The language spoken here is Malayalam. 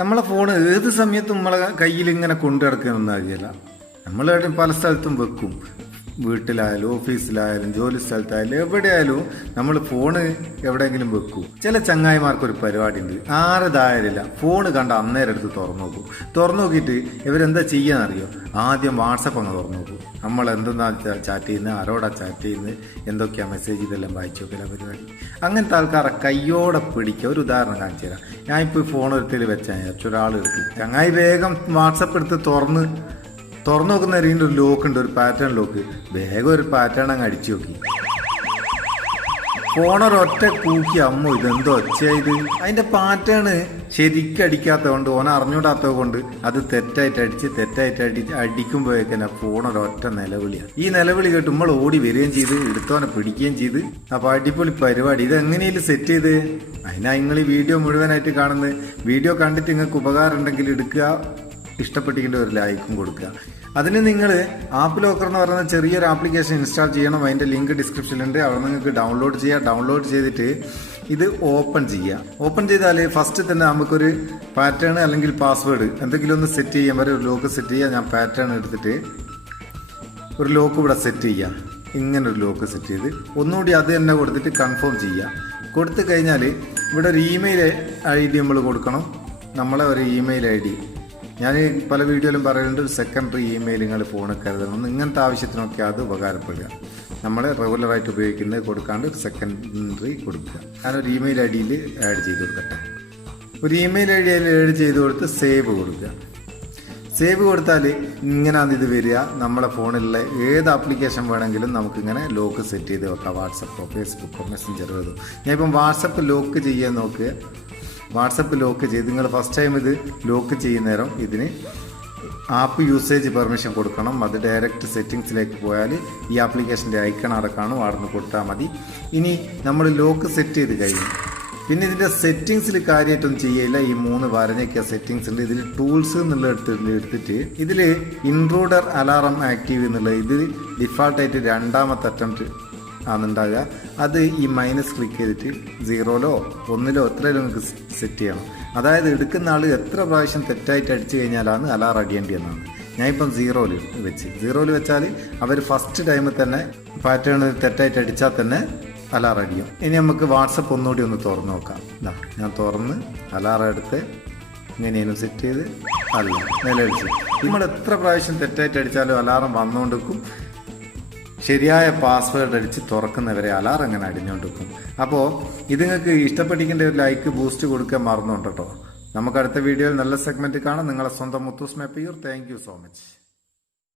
നമ്മളെ ഫോൺ ഏത് സമയത്തും നമ്മളെ കയ്യിൽ ഇങ്ങനെ കൊണ്ടു നടക്കുന്നൊന്നും അറിയില്ല. നമ്മൾ പല സ്ഥലത്തും വെക്കും. വീട്ടിലായാലും ഓഫീസിലായാലും ജോലി സ്ഥലത്തായാലും എവിടെയായാലും നമ്മൾ ഫോണ് എവിടെയെങ്കിലും വെക്കും. ചില ചങ്ങായിമാർക്കൊരു പരിപാടി ഉണ്ട്. ആരതായാലില്ല, ഫോണ് കണ്ട അന്നേരം എടുത്ത് തുറന്നു നോക്കും. തുറന്നു നോക്കിയിട്ട് ഇവരെന്താ ചെയ്യാന്നറിയോ? ആദ്യം വാട്സപ്പ് അങ്ങ് തുറന്നു നോക്കും. നമ്മൾ എന്തെന്നാ ചാറ്റ് ചെയ്യുന്നത്, ആരോടാ ചാറ്റ് ചെയ്യുന്നത്, എന്തൊക്കെയാ മെസ്സേജ്, ഇതെല്ലാം വായിച്ചു നോക്കില്ല പരിപാടി. അങ്ങനത്തെ ആൾക്കാരെ കയ്യോടെ പിടിക്കുക. ഒരു ഉദാഹരണം കാണിച്ചു തരാം. ഞാനിപ്പോൾ ഫോൺ ഒരുത്തിൽ വെച്ചാൽ ഒരാൾ എടുത്തു. ചങ്ങായി വേഗം വാട്സപ്പ് എടുത്ത് തുറന്നു നോക്കുന്ന രീതിയിൽ ഒരു ലോക്ക് ഉണ്ട്, ഒരു പാറ്റേൺ ലോക്ക്. വേഗം ഒരു പാറ്റേൺ അങ്ങ് അടിച്ചു നോക്കി. ഫോണൊരൊറ്റ കൂക്കി, അമ്മോ ഇതെന്തോ ഒച്ചയായത്. അതിന്റെ പാറ്റേണ് ശരിക്കും അടിക്കാത്തത് കൊണ്ട്, ഓന അറിഞ്ഞൂടാത്തത് കൊണ്ട് അത് തെറ്റായിട്ട് അടിക്കുമ്പോഴേക്കന്നെ ഫോണൊരൊറ്റ നിലവിളിയാണ്. ഈ നിലവിളി കേട്ട് നമ്മൾ ഓടി വരികയും ചെയ്ത് എടുത്തോനെ പിടിക്കുകയും ചെയ്ത്. അപ്പൊ അടിപൊളി പരിപാടി. ഇത് എങ്ങനെയും സെറ്റ് ചെയ്ത് അതിനാ നിങ്ങൾ ഈ വീഡിയോ മുഴുവനായിട്ട് കാണുന്നത്. വീഡിയോ കണ്ടിട്ട് നിങ്ങൾക്ക് ഉപകാരം ഉണ്ടെങ്കിൽ എടുക്കുക, ഇഷ്ടപ്പെട്ടിട്ട് ഒരു ലൈക്കും കൊടുക്കുക. അതിന് നിങ്ങൾ ആപ്പ് ലോക്കർ എന്ന് പറയുന്ന ചെറിയൊരു ആപ്ലിക്കേഷൻ ഇൻസ്റ്റാൾ ചെയ്യണം. അതിൻ്റെ ലിങ്ക് ഡിസ്ക്രിപ്ഷനിലുണ്ട്. അവിടെ നിങ്ങൾക്ക് ഡൗൺലോഡ് ചെയ്യുക. ഡൗൺലോഡ് ചെയ്തിട്ട് ഇത് ഓപ്പൺ ചെയ്യുക. ഓപ്പൺ ചെയ്താൽ ഫസ്റ്റ് തന്നെ നമുക്കൊരു പാറ്റേൺ അല്ലെങ്കിൽ പാസ്വേഡ് എന്തെങ്കിലും ഒന്ന് സെറ്റ് ചെയ്യാൻ വരെ ഒരു ലോക്ക് സെറ്റ് ചെയ്യുക. ഞാൻ പാറ്റേൺ എടുത്തിട്ട് ഒരു ലോക്ക് ഇവിടെ സെറ്റ് ചെയ്യാം. ഇങ്ങനെ ഒരു ലോക്ക് സെറ്റ് ചെയ്ത് ഒന്നുകൂടി അത് തന്നെ കൊടുത്തിട്ട് കൺഫേം ചെയ്യുക. കൊടുത്തു കഴിഞ്ഞാൽ ഇവിടെ ഒരു ഇമെയിൽ ID നമ്മൾ കൊടുക്കണം. നമ്മളെ ഒരു ഇമെയിൽ ID, ഞാൻ പല വീഡിയോയിലും പറയുന്നുണ്ട്, ഒരു സെക്കൻഡറി ഇമെയിൽ നിങ്ങൾ ഫോണിൽ കരുതണം. ഇങ്ങനത്തെ ആവശ്യത്തിനൊക്കെ അത് ഉപകാരപ്പെടുക. നമ്മൾ റെഗുലറായിട്ട് ഉപയോഗിക്കുന്നത് കൊടുക്കാണ്ട് ഒരു സെക്കൻഡറി കൊടുക്കുക. ഞാനൊരു ഇമെയിൽ ID ആഡ് ചെയ്ത് കൊടുക്കട്ടെ. ഒരു ഇമെയിൽ ID ആഡ് ചെയ്ത് കൊടുത്ത് സേവ് കൊടുക്കുക. സേവ് കൊടുത്താൽ ഇങ്ങനെയാണ് ഇത് വരിക. നമ്മളെ ഫോണിലുള്ള ഏത് ആപ്ലിക്കേഷൻ വേണമെങ്കിലും നമുക്കിങ്ങനെ ലോക്ക് സെറ്റ് ചെയ്ത് വെക്കാം. വാട്സപ്പോ ഫേസ്ബുക്കോ മെസ്സഞ്ചറോ ഏതോ. ഞാൻ ഇപ്പം വാട്സപ്പ് ലോക്ക് ചെയ്യാൻ നോക്കുക. വാട്സപ്പ് ലോക്ക് ചെയ്ത് നിങ്ങൾ ഫസ്റ്റ് ടൈം ഇത് ലോക്ക് ചെയ്യുന്ന നേരം ഇതിന് ആപ്പ് യൂസേജ് പെർമിഷൻ കൊടുക്കണം. അത് ഡയറക്റ്റ് സെറ്റിങ്സിലേക്ക് പോയാൽ ഈ ആപ്ലിക്കേഷൻ്റെ ഐക്കൺ അവിടെ കാണും, അവിടെ നിന്ന് കൊടുത്താൽ മതി. ഇനി നമ്മൾ ലോക്ക് സെറ്റ് ചെയ്ത് കഴിഞ്ഞു. പിന്നെ ഇതിൻ്റെ സെറ്റിങ്സിൽ കാര്യമായിട്ടൊന്നും ചെയ്യില്ല. ഈ 3 വരഞ്ഞൊക്കെ സെറ്റിങ്സ് ഉണ്ട്. ഇതിൽ ടൂൾസ് എന്നുള്ള എടുത്തിട്ട് ഇതിൽ ഇൻട്രൂഡർ അലാറം ആക്റ്റീവ് എന്നുള്ള ഇത് ഡിഫാൾട്ടായിട്ട് 2ാമത്തെ അറ്റംപ്റ്റ് ആണെന്നുണ്ടാകുക. അത് ഈ മൈനസ് ക്ലിക്ക് ചെയ്തിട്ട് 0ലോ 1ലോ എത്രയിലും നിങ്ങൾക്ക് സെറ്റ് ചെയ്യണം. അതായത് എടുക്കുന്ന ആൾ എത്ര പ്രാവശ്യം തെറ്റായിട്ട് അടിച്ചു കഴിഞ്ഞാലാണ് അലാറം അടിയേണ്ടി എന്നാണ്. ഞാനിപ്പം 0ൽ വെച്ച് 0ൽ വെച്ചാൽ അവർ ഫസ്റ്റ് ടൈമിൽ തന്നെ പാറ്റേൺ തെറ്റായിട്ട് അടിച്ചാൽ തന്നെ അലാറം അടിക്കും. ഇനി നമുക്ക് വാട്സപ്പ് ഒന്നുകൂടി ഒന്ന് തുറന്ന് നോക്കാം. ഞാൻ തുറന്ന് അലാറം എടുത്ത് ഇങ്ങനെയാണ് സെറ്റ് ചെയ്ത് നിലവിളിച്ച് നമ്മൾ എത്ര പ്രാവശ്യം തെറ്റായിട്ട് അടിച്ചാലും അലാറം വന്നുകൊണ്ടിരിക്കും. ശരിയായ പാസ്വേഡ് അടിച്ച് തുറക്കുന്നവരെ അലാറം അങ്ങനെ അടിഞ്ഞുകൊണ്ടിരിക്കും. അപ്പോൾ ഇത് നിങ്ങൾക്ക് ഇഷ്ടപ്പെട്ടിരിക്കേണ്ട ഒരു ലൈക്ക് ബൂസ്റ്റ് കൊടുക്കാൻ മറന്നുകൊണ്ട് കേട്ടോ. നമുക്ക് അടുത്ത വീഡിയോയിൽ നല്ല സെഗ്മെന്റ് കാണാം. നിങ്ങളെ സ്വന്തം Muthoos Meppayur. Thank you so much.